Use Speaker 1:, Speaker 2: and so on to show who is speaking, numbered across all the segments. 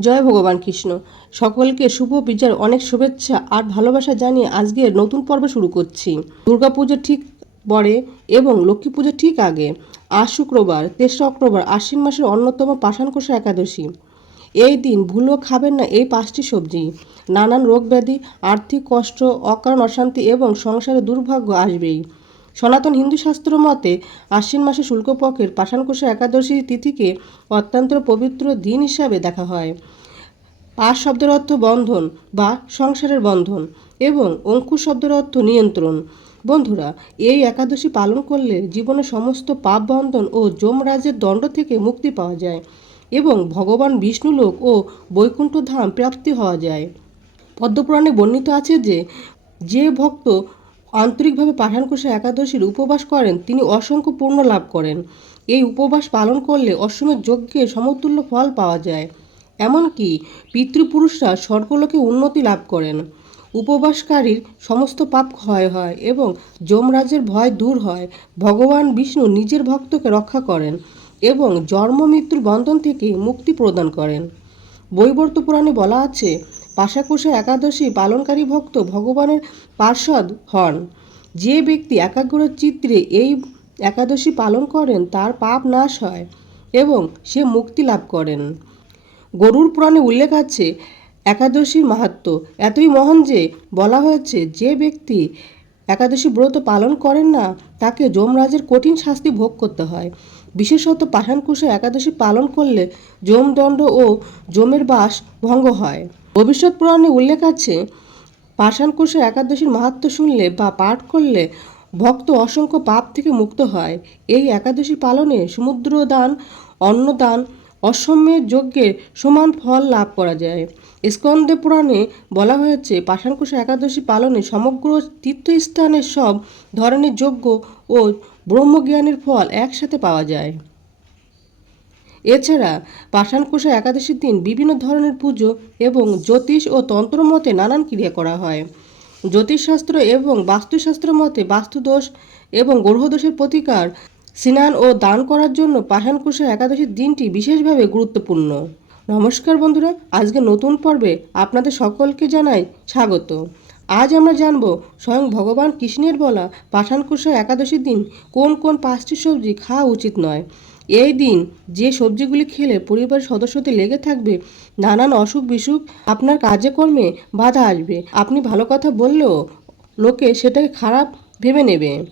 Speaker 1: জয় ভগবান কৃষ্ণ। সকলকে শুভ বিজয়ের অনেক শুভেচ্ছা আর ভালোবাসা জানিয়ে আজকের নতুন পর্ব শুরু করছি। দুর্গাপুজো ঠিক পরে এবং লক্ষ্মী পুজো ঠিক আগে। আজ শুক্রবার, তেসরা অক্টোবর, আশ্বিন মাসের অন্যতম পাষাণকোষা একাদশী। এই দিন ভুলেও খাবেন না এই পাঁচটি সবজি। নানান রোগ ব্যাধি, আর্থিক কষ্ট, অকারণ অশান্তি এবং সংসারে দুর্ভাগ্য আসবেই। সনাতন হিন্দু শাস্ত্র মতে আশ্বিন মাসে শুল্কপক্ষের পাষাণকোষা একাদশী তিথিকে অত্যন্ত পবিত্র দিন হিসাবে দেখা হয়। পাশ শব্দের অর্থ বন্ধন বা সংসারের বন্ধন এবং অঙ্কুশ শব্দের অর্থ নিয়ন্ত্রণ। বন্ধুরা, এই একাদশী পালন করলে জীবনের সমস্ত পাপ বন্ধন ও যমরাজের দণ্ড থেকে মুক্তি পাওয়া যায় এবং ভগবান বিষ্ণুলোক ও বৈকুণ্ঠ ধাম প্রাপ্তি হওয়া যায়। পদ্মপুরাণে বর্ণিত আছে যে যে ভক্ত আন্তরিকভাবে পাঠানকোষে একাদশীর উপবাস করেন, তিনি অসংখ্য পূর্ণ লাভ করেন। এই উপবাস পালন করলে অশ্বমের যজ্ঞে সমতুল্য ফল পাওয়া যায়। এমনকি পিতৃপুরুষরা স্বর্গলোকে উন্নতি লাভ করেন। উপবাসকারীর সমস্ত পাপ ক্ষয় হয় এবং যমরাজের ভয় দূর হয়। ভগবান বিষ্ণু নিজের ভক্তকে রক্ষা করেন এবং জন্ম মৃত্যুর বন্ধন থেকে মুক্তি প্রদান করেন। বৈবর্ত পুরাণে বলা আছে পাশাকুশা একাদশী পালনকারী ভক্ত ভগবানের পার্ষদ হন। যে ব্যক্তি একাগ্র চিত্রে এই একাদশী পালন করেন, তার পাপ নাশ হয় এবং সে মুক্তি লাভ করেন। গরুর পুরাণে উল্লেখ আছে, একাদশীর মাহাত্ম এতই মহান যে বলা হয়েছে, যে ব্যক্তি একাদশী ব্রত পালন করেন না, তাকে যমরাজের কঠিন শাস্তি ভোগ করতে হয়। বিশেষত পাষাণকুশে একাদশী পালন করলে যমদণ্ড ও যমের বাস ভঙ্গ হয়। ভবিষ্যৎ পুরাণে উল্লেখ আছে পাষাণকুশে একাদশীর মাহাত্ম শুনলে বা পাঠ করলে ভক্ত অসংখ্য পাপ থেকে মুক্ত হয়। এই একাদশী পালনে সমুদ্র দান অন্নদান অশ্বমের যজ্ঞের সমান ফল লাভ করা যায়। স্কন্দে পুরাণে বলা হয়েছে পাষাণকুশা একাদশী পালনে সমগ্র তীর্থস্থানের সব ধরনের যজ্ঞ ও ব্রহ্মজ্ঞানের ফল একসাথে পাওয়া যায়। এছাড়া পাষাণকুশা একাদশীর দিন বিভিন্ন ধরনের পুজো এবং জ্যোতিষ ও তন্ত্র মতে নানান ক্রিয়া করা হয়। জ্যোতিষশাস্ত্র এবং বাস্তুশাস্ত্র মতে বাস্তুদোষ এবং গ্রহদোষের প্রতিকার, স্নান ও দান করার জন্য পাষাণকুশা একাদশীর দিনটি বিশেষভাবে গুরুত্বপূর্ণ। নমস্কার বন্ধুরা, আজকে নতুন পর্বে আপনাদের সকলকে জানাই স্বাগত। আজ আমরা জানব স্বয়ং ভগবান কৃষ্ণের বলা পাষাণকুশা একাদশীর দিন কোন কোন পাঁচটি সবজি খাওয়া উচিত নয়। এই দিন যে সবজিগুলি খেলে পরিবারের সদস্যদের লেগে থাকবে, নানান অসুখ বিসুখ আপনার কাজে কর্মে বাধা আসবে। আপনি ভালো কথা বললেও লোকে সেটাকে খারাপ ভেবে নেবে।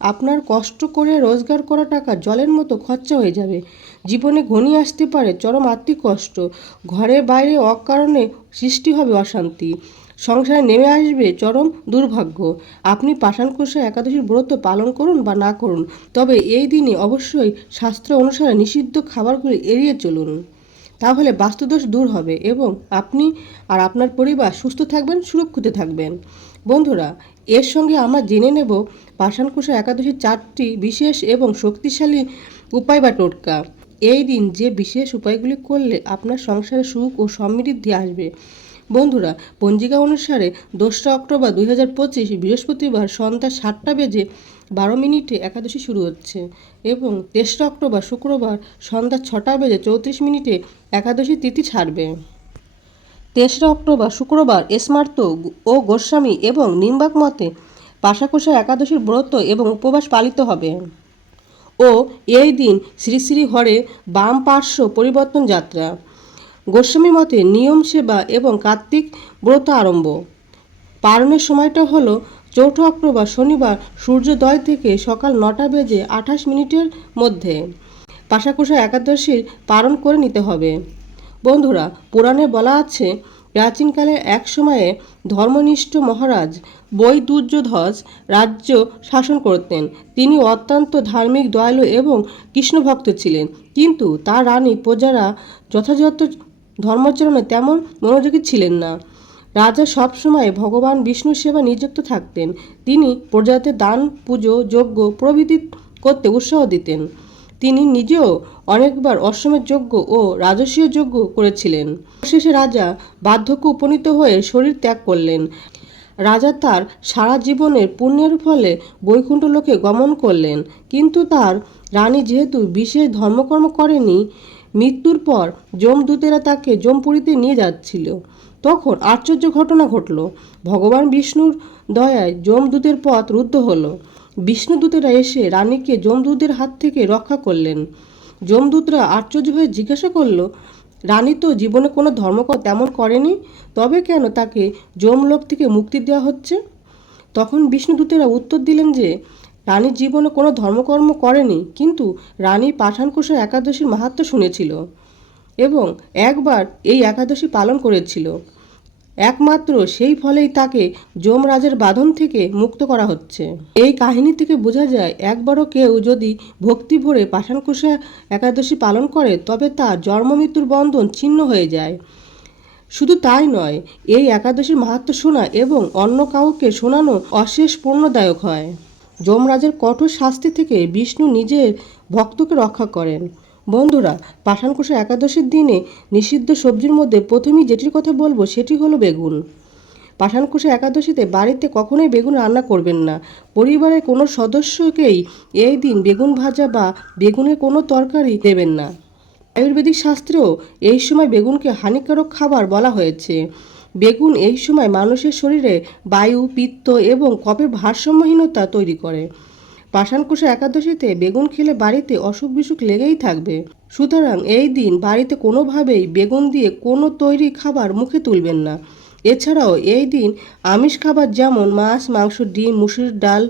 Speaker 1: আপনার কষ্ট করে রোজগার করা টাকা জলের মতো খরচা হয়ে যাবে। জীবনে ঘনিয়ে আসতে পারে চরম আর্থিক কষ্ট। ঘরে বাইরে অকারণে সৃষ্টি হবে অশান্তি। সংসারে নেমে আসবে চরম দুর্ভাগ্য। আপনি পাষাণকোষা একাদশীর ব্রত পালন করুন বা না করুন, তবে এই দিনে অবশ্যই শাস্ত্র অনুসারে নিষিদ্ধ খাবারগুলি এড়িয়ে চলুন। তাহলে বাস্তুদোষ দূর হবে এবং আপনি আর আপনার পরিবার সুস্থ থাকবেন, সুরক্ষিত থাকবেন। বন্ধুরা, এর সঙ্গে আমরা জেনে নেব পাষাণকুশা একাদশীর চারটি বিশেষ এবং শক্তিশালী উপায় বা টোটকা। এই দিন যে বিশেষ উপায়গুলি করলে আপনার সংসারে সুখ ও সমৃদ্ধি আসবে বন্ধুরা, পঞ্জিকা অনুসারে দোসরা অক্টোবর দুই হাজার পঁচিশ বৃহস্পতিবার সন্ধ্যা সাতটা বেজে বারো মিনিটে একাদশী শুরু হচ্ছে এবং তেসরা অক্টোবর শুক্রবার সন্ধ্যা ছটা বেজে চৌত্রিশ মিনিটে একাদশী তিথি ছাড়বে। তেসরা অক্টোবর শুক্রবার স্মার্ত ও গোস্বামী এবং নিম্বাক মতে পাশাকোষা একাদশীর ব্রত এবং উপবাস পালিত হবে। ও এই দিন শ্রী শ্রী হরে বাম পার্শ্ব পরিবর্তন যাত্রা। গোস্বামী মতে নিয়ম সেবা এবং কার্তিক ব্রত আরম্ভ। পালনের সময়টা হলো চৌঠা অক্টোবর শনিবার সূর্যোদয় থেকে সকাল নটা বেজে আঠাশ মিনিটের মধ্যে। পাশাকুশা একাদশীর পালন করে নিতে হবে। বন্ধুরা, পুরাণে বলা আছে, প্রাচীনকালে এক সময়ে ধর্মনিষ্ঠ মহারাজ বৈদুর্যধ্বজ রাজ্য শাসন করতেন। তিনি অত্যন্ত ধার্মিক, দয়ালু এবং কৃষ্ণভক্ত ছিলেন। কিন্তু তার রানী প্রজারা যথাযথ ধর্মাচরণে তেমন মনোযোগী ছিলেন না। রাজা সবসময় ভগবান বিষ্ণু সেবা নিযুক্ত থাকতেন। তিনি প্রজাদের দান, পুজো, যজ্ঞ, প্রভৃতি করতে উৎসাহ দিতেন। তিনি নিজেও অনেকবার অশ্বমের যজ্ঞ ও রাজস্বীয় যজ্ঞ করেছিলেন। শেষে রাজা বার্ধক্য উপনীত হয়ে শরীর ত্যাগ করলেন। রাজা তার সারা জীবনের পুণ্যের ফলে বৈকুণ্ঠ লোকে গমন করলেন। কিন্তু তার রানী যেহেতু বিশেষ ধর্মকর্ম করেনি মৃত্যুর পর যমদূতেরা তাকে যমপুরীতে নিয়ে যাচ্ছিল। তখন আশ্চর্য ঘটনা ঘটল। ভগবান বিষ্ণুর দয়ায় যমদূতের পথ রুদ্ধ হলো। বিষ্ণুদূতেরা এসে রানীকে যমদূতের হাত থেকে রক্ষা করলেন। যমদূতরা আশ্চর্য হয়ে জিজ্ঞাসা করল, রানী তো জীবনে কোনো ধর্মকর তেমন করেনি, তবে কেন তাকে যমলোক থেকে মুক্তি দেওয়া হচ্ছে? তখন বিষ্ণুদূতেরা উত্তর দিলেন যে রানীর জীবনে কোনো ধর্মকর্ম করেনি, কিন্তু রানী পাঠানকোষা একাদশীর মাহাত্ম্য শুনেছিল এবং একবার এই একাদশী পালন করেছিল। একমাত্র সেই ফলেই তাকে যমরাজের বাঁধন থেকে মুক্ত করা হচ্ছে। এই কাহিনী থেকে বোঝা যায়, একবারও কেউ যদি ভক্তি ভরে পাষাণকুশা একাদশী পালন করে, তবে তা জন্ম মৃত্যুর বন্ধন ছিন্ন হয়ে যায়। শুধু তাই নয়, এই একাদশীর মাহাত্ম্য শোনা এবং অন্য কাউকে শোনানো অশেষ পূর্ণদায়ক হয়। যমরাজের কঠোর শাস্তি থেকে বিষ্ণু নিজের ভক্তকে রক্ষা করেন। বন্ধুরা পাষাণকুশা একাদশীর দিনে নিষিদ্ধ সবজির মধ্যে প্রথমেই যেটির কথা বলব সেটি হলো বেগুন। পাষাণকুশা একাদশীতে বাড়িতে কখনোই বেগুন রান্না করবেন না। পরিবারের কোনো সদস্যকেই এই দিন বেগুন ভাজা বা বেগুনের কোনো তরকারি দেবেন না। আয়ুর্বেদিক শাস্ত্রেও এই সময় বেগুনকে হানিকারক খাবার বলা হয়েছে। বেগুন এই সময় মানুষের শরীরে বায়ু, পিত্ত এবং কফের ভারসাম্যহীনতা তৈরি করে। পাষাণকুশা একাদশীতে বেগুন খেলে বাড়িতে অসুখ বিসুখ লেগেই থাকবে। সুতরাং এই দিন বাড়িতে কোনোভাবেই বেগুন দিয়ে কোনো তৈরি খাবার মুখে তুলবেন না। এছাড়াও এই দিন আমিষ খাবার যেমন মাছ, মাংস, ডিম, মুসুর ডাল,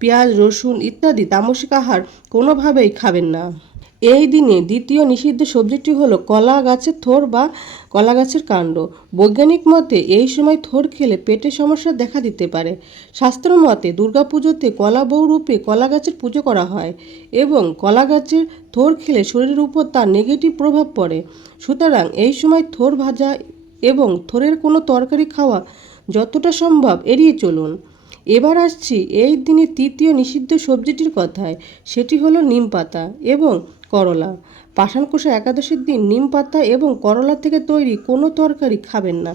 Speaker 1: পেঁয়াজ, রসুন ইত্যাদি তামসিক আহার কোনোভাবেই খাবেন না। এই দিনে দ্বিতীয় নিষিদ্ধ সবজিটি হলো কলা গাছের থোর বা কলা গাছের কাণ্ড। বৈজ্ঞানিক মতে এই সময় থোর খেলে পেটের সমস্যা দেখা দিতে পারে। শাস্ত্র মতে দুর্গাপুজোতে কলা বউ রূপে কলা গাছের পুজো করা হয় এবং কলা গাছের থোর খেলে শরীরের উপর তার নেগেটিভ প্রভাব পড়ে। সুতরাং এই সময় থোর ভাজা এবং থোরের কোনো তরকারি খাওয়া যতটা সম্ভব এড়িয়ে চলুন। এবার আসছি এই দিনে তৃতীয় নিষিদ্ধ সবজিটির কথায়। সেটি হলো নিম পাতা এবং করলা। পাষাণকোষা একাদশীর দিন নিম পাতা এবং করলা থেকে তৈরি কোনো তরকারি খাবেন না।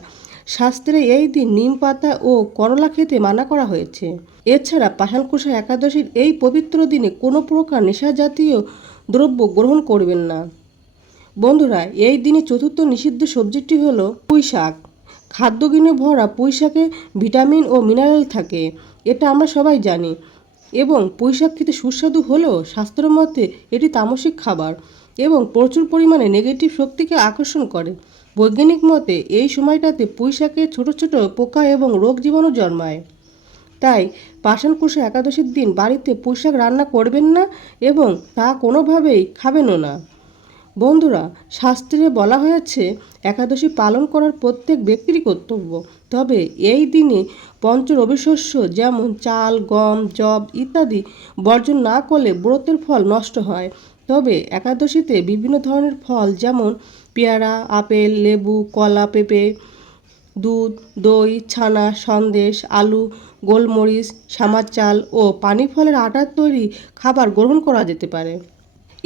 Speaker 1: শাস্ত্রে এই দিন নিম পাতা ও করলা খেতে মানা করা হয়েছে। এছাড়া পাষাণকোষা একাদশীর এই পবিত্র দিনে কোনো প্রকার নেশা জাতীয় দ্রব্য গ্রহণ করবেন না। বন্ধুরা, এই দিনে চতুর্থ নিষিদ্ধ সবজিটি হলো পুঁই শাক খাদ্যগুণে ভরা পুঁই শাকে ভিটামিন ও মিনারেল থাকে, এটা আমরা সবাই জানি। এবং পুঁই শাক খেতে সুস্বাদু হলেও স্বাস্থ্যের মতে এটি তামসিক খাবার এবং প্রচুর পরিমাণে নেগেটিভ শক্তিকে আকর্ষণ করে। বৈজ্ঞানিক মতে, এই সময়টাতে পুঁই শাকে ছোটো ছোটো পোকা এবং রোগ জীবাণু জন্মায়। তাই পাষাণকুশা একাদশীর দিন বাড়িতে পুঁই শাক রান্না করবেন না এবং তা কোনোভাবেই খাবেনও না। বন্ধুরা, শাস্ত্রে বলা হয়েছে, একাদশী পালন করার প্রত্যেক ব্যক্তিরই কর্তব্য। তবে এই দিনে পঞ্চ রবিশস্য যেমন চাল, গম জব ইত্যাদি বর্জন না করলে ব্রতের ফল নষ্ট হয়। তবে একাদশীতে বিভিন্ন ধরনের ফল যেমন পেয়ারা, আপেল, লেবু, কলা, পেঁপে, দুধ, দই, ছানা, সন্দেশ, আলু, গোলমরিচ, সামার চাল ও পানি ফলের আটার তৈরি খাবার গ্রহণ করা যেতে পারে।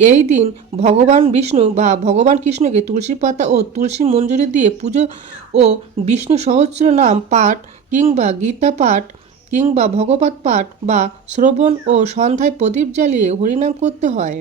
Speaker 1: এই দিন ভগবান বিষ্ণু বা ভগবান কৃষ্ণকে তুলসী পাতা ও তুলসী মঞ্জুরি দিয়ে পুজো ও বিষ্ণু সহস্র নাম পাঠ কিংবা গীতা পাঠ কিংবা ভগবত পাঠ বা শ্রবণ ও সন্ধ্যায় প্রদীপ জ্বালিয়ে হরিনাম করতে হয়।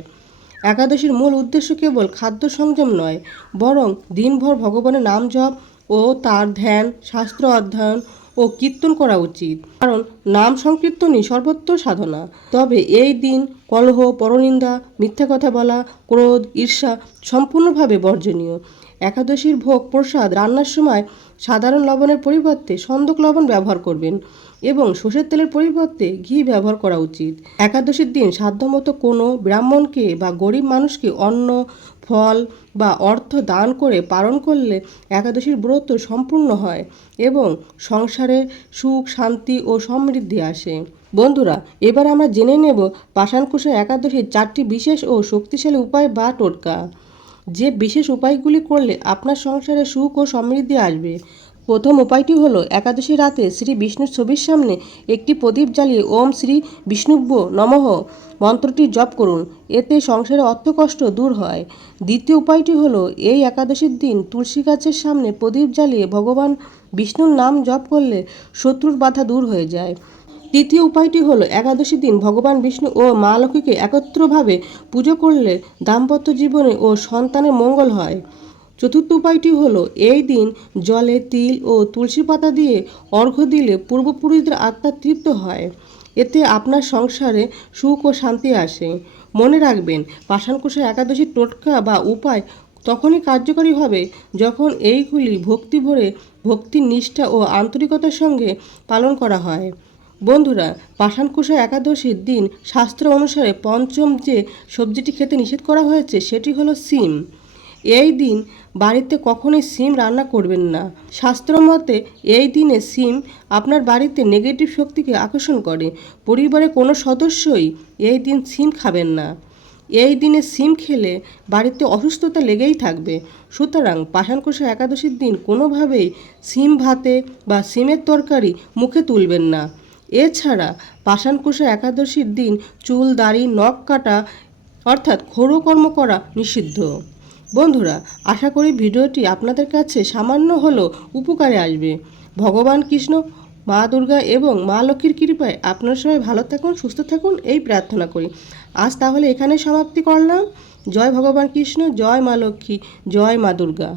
Speaker 1: একাদশীর মূল উদ্দেশ্য কেবল খাদ্য সংযম নয়, বরং দিনভর ভগবানের নাম জপ ও তার ধ্যান, শাস্ত্র অধ্যয়ন ও কীর্তন করা উচিত। কারণ নাম সংকীর্তনই সর্বত্র সাধনা। তবে এই দিন কলহ, পরনিন্দা, মিথ্যা কথা বলা, ক্রোধ, ঈর্ষা সম্পূর্ণভাবে বর্জনীয়। একাদশীর ভোগ প্রসাদ রান্নার সময় সাধারণ লবণের পরিবর্তে সন্দক লবণ ব্যবহার করবেন। এবং সর্ষের তেলের পরিবর্তে ঘি ব্যবহার করা উচিত। একাদশীর দিন সাধ্যমতো কোনো ব্রাহ্মণকে বা গরিব মানুষকে অন্ন, ফল বা অর্থ দান করে পালন করলে একাদশীর ব্রত সম্পূর্ণ হয় এবং সংসারে সুখ, শান্তি ও সমৃদ্ধি আসে। বন্ধুরা, এবার আমরা জেনে নেব পাষাণকুশা একাদশীর চারটি বিশেষ ও শক্তিশালী উপায় বা টোটকা। যে বিশেষ উপায়গুলি করলে আপনার সংসারে সুখ ও সমৃদ্ধি আসবে প্রথম উপায়টি হলো, একাদশী রাতে শ্রী বিষ্ণুর ছবির সামনে একটি প্রদীপ জ্বালিয়ে ওম শ্রী বিষ্ণুব্য নমঃ মন্ত্রটি জপ করুন। এতে সংসারে অর্থকষ্ট দূর হয়। দ্বিতীয় উপায়টি হলো, এই একাদশীর দিন তুলসী গাছের সামনে প্রদীপ জ্বালিয়ে ভগবান বিষ্ণুর নাম জপ করলে শত্রুর বাধা দূর হয়ে যায়। তৃতীয় উপায়টি হলো, একাদশী দিন ভগবান বিষ্ণু ও মা লক্ষ্মীকে একত্রভাবে পুজো করলে দাম্পত্য জীবনে ও সন্তানের মঙ্গল হয়। চতুর্থ উপায়টি হলো, এই দিন জলে তিল ও তুলসী পাতা দিয়ে অর্ঘ্য দিলে পূর্বপুরুষদের আত্মা তৃপ্ত হয়। এতে আপনার সংসারে সুখ ও শান্তি আসে। মনে রাখবেন, পাষাণকোষের একাদশী টোটকা বা উপায় তখনই কার্যকরী হবে যখন এইগুলি ভক্তি ভরে ভক্তির নিষ্ঠা ও আন্তরিকতার সঙ্গে পালন করা হয়। বন্ধুরা পাষাণকুশা একাদশীর দিন শাস্ত্র অনুসারে পঞ্চম যে সবজিটি খেতে নিষেধ করা হয়েছে, সেটি হলো সিম। এই দিন বাড়িতে কখনোই সিম রান্না করবেন না। শাস্ত্র মতে এই দিনে সিম আপনার বাড়িতে নেগেটিভ শক্তিকে আকর্ষণ করে। পরিবারের কোনো সদস্যই এই দিন সিম খাবেন না। এই দিনে সিম খেলে বাড়িতে অসুস্থতা লেগেই থাকবে। সুতরাং পাষাণকোষা একাদশীর দিন কোনোভাবেই সিম ভাতে বা সিমের তরকারি মুখে তুলবেন না। এছাড়া পাষাণকোষা একাদশীর দিন চুল, দাড়ি, নখ কাটা অর্থাৎ ক্ষৌরকর্ম করা নিষিদ্ধ। বন্ধুরা, আশা করি ভিডিওটি আপনাদের কাছে সামান্য হলেও উপকারে আসবে। ভগবান কৃষ্ণ, মা দুর্গা এবং মা লক্ষ্মীর কৃপায় আপনার সবাই ভালো থাকুন, সুস্থ থাকুন, এই প্রার্থনা করি। আজ তাহলে এখানে সমাপ্তি করলাম। জয় ভগবান কৃষ্ণ, জয় মা লক্ষ্মী, জয় মা দুর্গা।